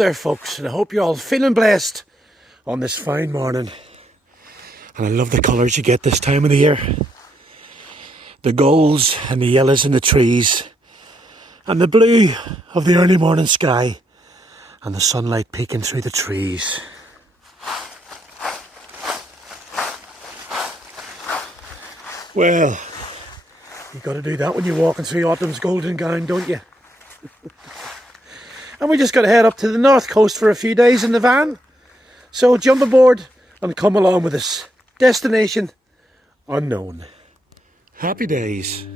there folks, and I hope you're all feeling blessed on this fine morning. And I love the colours you get this time of the year. The golds and the yellows in the trees, and the blue of the early morning sky, and the sunlight peeking through the trees. Well, you've got to do that when you're walking through autumn's golden gown, don't you? And we just got to head up to the north coast for a few days in the van. So jump aboard and come along with us. Destination unknown. Happy days.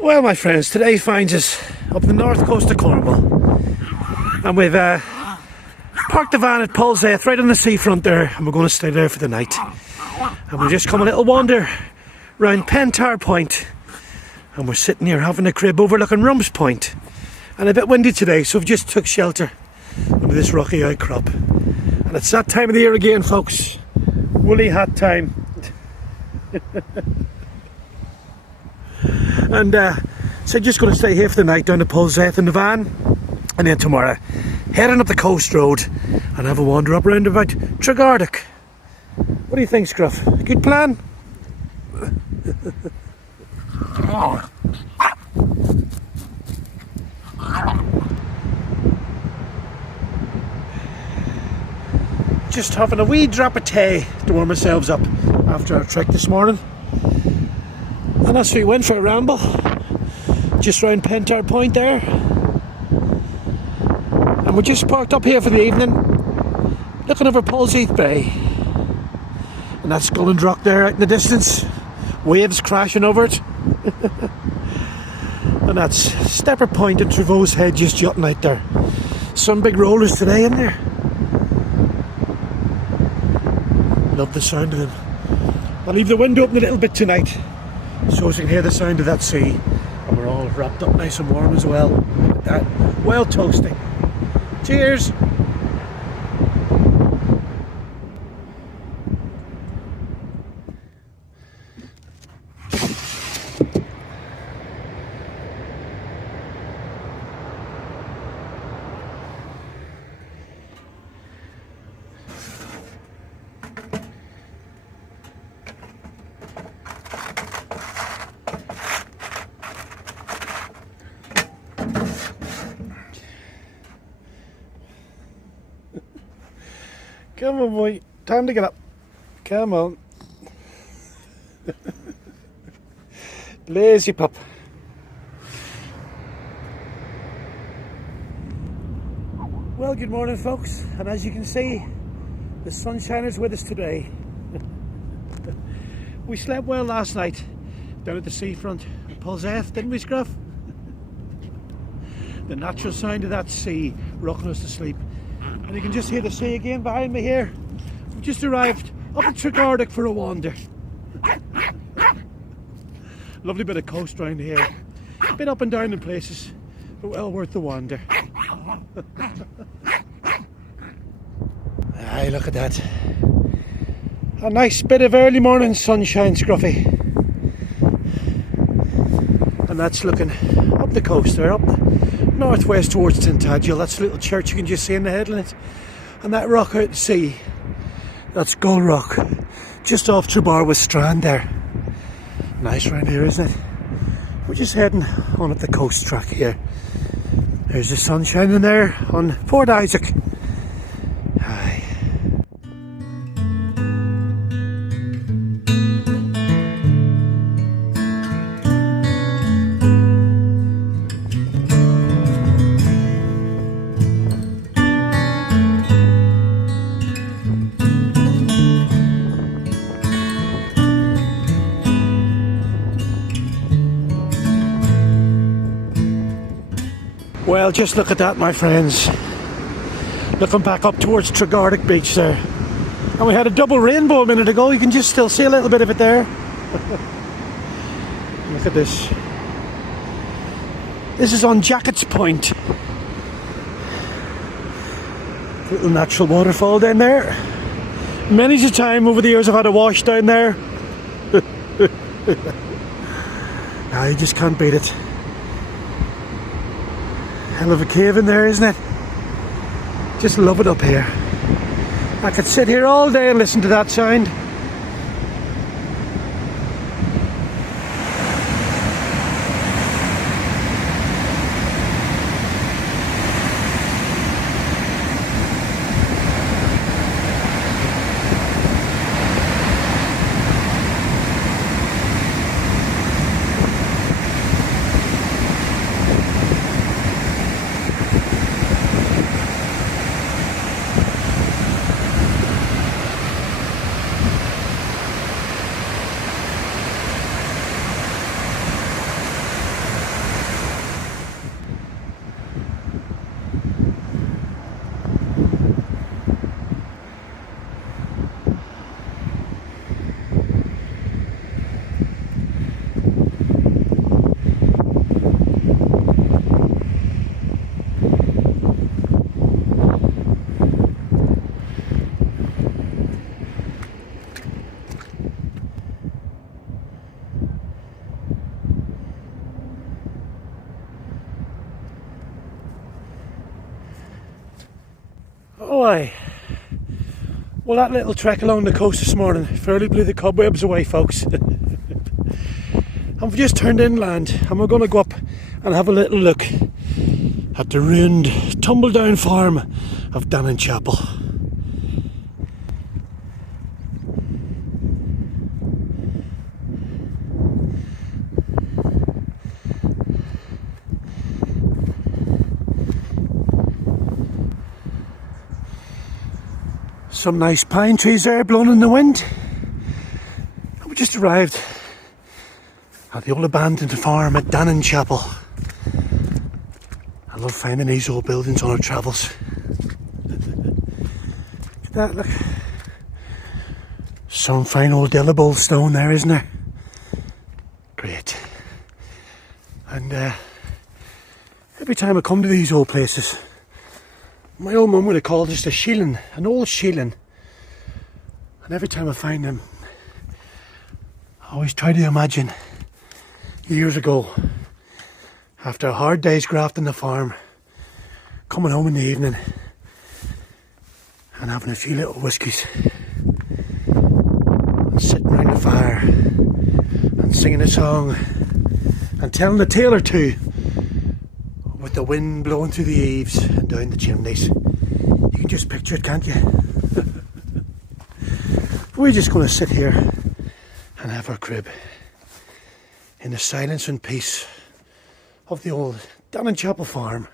Well, my friends, today finds us up the north coast of Cornwall, and we've parked the van at Polzeath right on the seafront there, and we're going to stay there for the night. And we'll just come a little wander round Pentair Point, and we're sitting here having a crib overlooking Rumps Point, and a bit windy today, so we've just took shelter under this rocky outcrop. And it's that time of the year again, folks. Woolly hat time. And so just going to stay here for the night down to Polzeath in the van, and then tomorrow heading up the coast road and have a wander up round about Tregardick. What do you think, Scruff? Good plan? Just having a wee drop of tea to warm ourselves up after our trek this morning. And that's we went for a ramble just round Pentair Point there, and we're just parked up here for the evening looking over Polzeath Bay, and that's Gulland Rock there out in the distance, waves crashing over it. And that's Stepper Point and Trevose Head just jutting out there. Some big rollers today in there. Love the sound of them. I'll leave the window open a little bit tonight so we can hear the sound of that sea, and we're all wrapped up nice and warm as well. Look at that, well toasty. Cheers! Come on, boy. Time to get up. Come on. Lazy pup. Well, good morning, folks. And as you can see, the sunshiner's with us today. We slept well last night down at the seafront, Polzeath, didn't we, Scruff? The natural sound of that sea rocking us to sleep. And you can just hear the sea again behind me here. We've just arrived up at Tregardick for a wander. Lovely bit of coast round here. A bit up and down in places, but well worth the wander. Aye, look at that. A nice bit of early morning sunshine, Scruffy. And that's looking up the coast there, up the northwest towards Tintagel. That's a little church you can just see in the headlands. And that rock out at sea, that's Gull Rock, just off Trebarwith Strand there. Nice round here, isn't it? We're just heading on up the coast track here. There's the sun shining there on Port Isaac. Aye. Well, just look at that, my friends. Looking back up towards Tregardic Beach there. And we had a double rainbow a minute ago. You can just still see a little bit of it there. Look at this. This is on Jackets Point. Little natural waterfall down there. Many's a time over the years I've had a wash down there. Nah, you just can't beat it. Hell of a cave in there, isn't it? Just love it up here. I could sit here all day and listen to that sound. Oh aye. Well, that little trek along the coast this morning fairly blew the cobwebs away, folks. And we've just turned inland and we're going to go up and have a little look at the ruined, tumble down farm of Dannon Chapel. Some nice pine trees there blowing in the wind. And we just arrived at the old abandoned farm at Dannon Chapel. I love finding these old buildings on our travels. Look at that, look. Some fine old delible stone there, isn't there? Great. And every time I come to these old places, my old mum would have called this a shilling, an old shilling. And every time I find them, I always try to imagine years ago, after a hard day's graft on the farm, coming home in the evening and having a few little whiskies and sitting around the fire and singing a song and telling a tale or two, with the wind blowing through the eaves and down the chimneys. You can just picture it, can't you? We're just going to sit here and have our crib in the silence and peace of the old Dannon Chapel farm.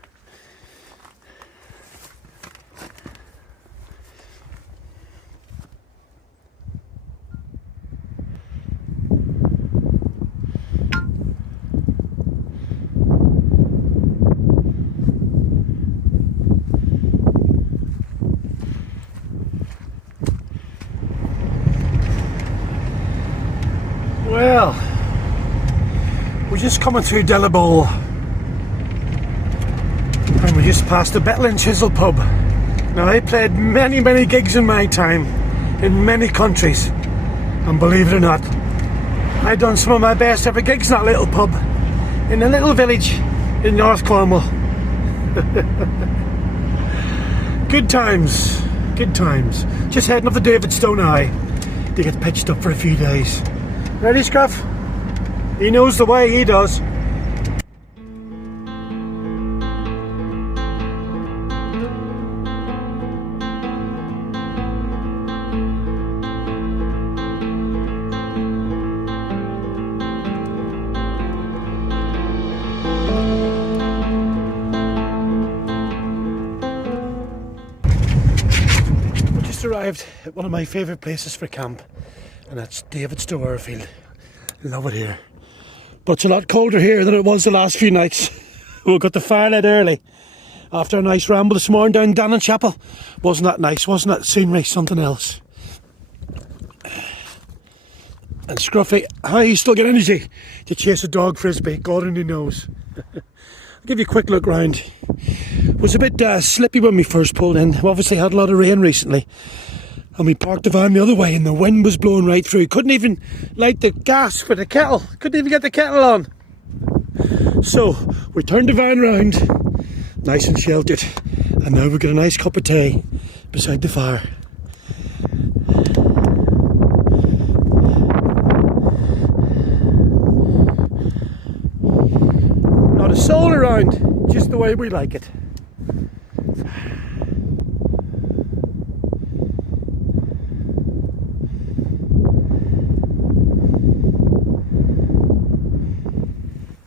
Well, we're just coming through Delabole and we just passed the Bettle and Chisel pub. Now, I played many gigs in my time in many countries, and believe it or not, I've done some of my best ever gigs in that little pub in a little village in North Cornwall. Good times, good times. Just heading up the Davidstow now to get pitched up for a few days. Ready, Scruff? He knows the way, he does. We just arrived at one of my favourite places for camp, and that's Davidstow Airfield. Love it here. But it's a lot colder here than it was the last few nights. We got the fire lit early after a nice ramble this morning down Dannon Chapel. Wasn't that nice? Wasn't that scenery something else? And Scruffy, how you still get energy to chase a dog frisbee? God only knows. I'll give you a quick look round. It was a bit slippy when we first pulled in. We obviously had a lot of rain recently. And we parked the van the other way and the wind was blowing right through. Couldn't even light the gas for the kettle. Couldn't even get the kettle on. So we turned the van round, nice and sheltered. And now we've got a nice cup of tea beside the fire. Not a soul around, just the way we like it.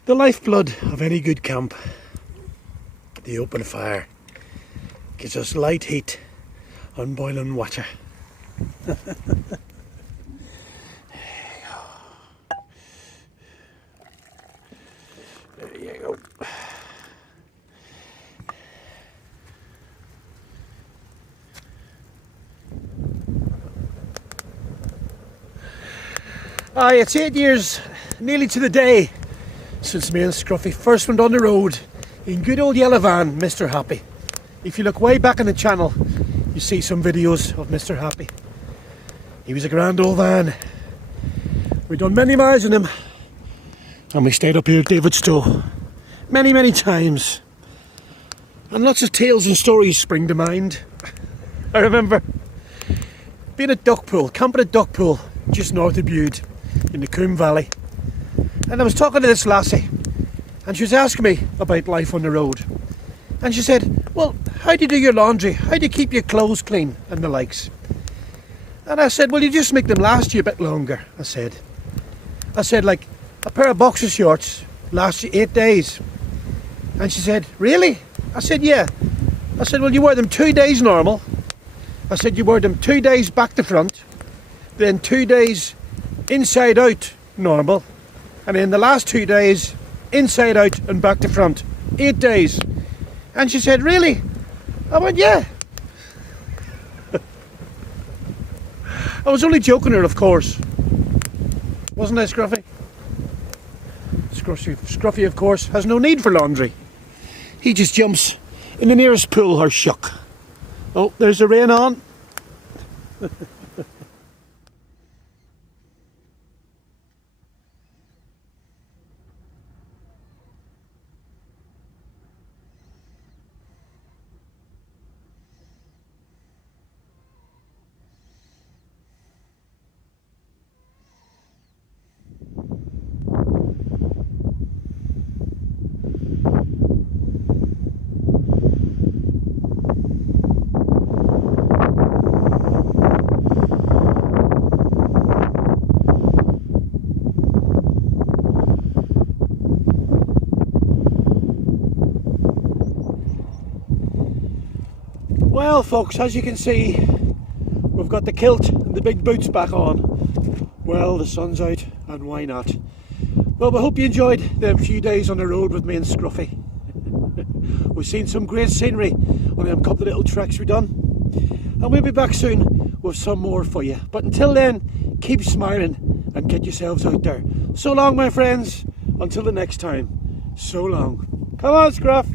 The lifeblood of any good camp, the open fire, gives us light heat on boiling water. There you go. Aye, it's 8 years, nearly to the day, since me and Scruffy first went on the road in good old yellow van, Mr. Happy. If you look way back in the channel, you see some videos of Mr. Happy. He was a grand old van. We've done many miles in him, and we stayed up here at Davidstow many times. And lots of tales and stories spring to mind. I remember being at Duckpool, camping at Duckpool, just north of Bude, in the Coombe Valley. And I was talking to this lassie, and she was asking me about life on the road. And she said, well, how do you do your laundry? How do you keep your clothes clean and the likes? And I said, well, you just make them last you a bit longer, I said, like a pair of boxer shorts lasts you 8 days. And she said, really? I said, yeah. I said, well, you wear them 2 days normal. I said, you wear them 2 days back to front, then 2 days inside out normal, and then the last 2 days inside out and back to front. 8 days. And she said, really? I went, yeah. I was only joking her, of course. Wasn't I, Scruffy? Scruffy, of course, has no need for laundry. He just jumps in the nearest pool or shuck. Oh, there's the rain on. Well folks, as you can see, we've got the kilt and the big boots back on. Well, the sun's out, and why not? Well, we hope you enjoyed them few days on the road with me and Scruffy. We've seen some great scenery on them couple of little treks we've done, and we'll be back soon with some more for you. But until then, keep smiling and get yourselves out there. So long, my friends, until the next time. So long. Come on, Scruff.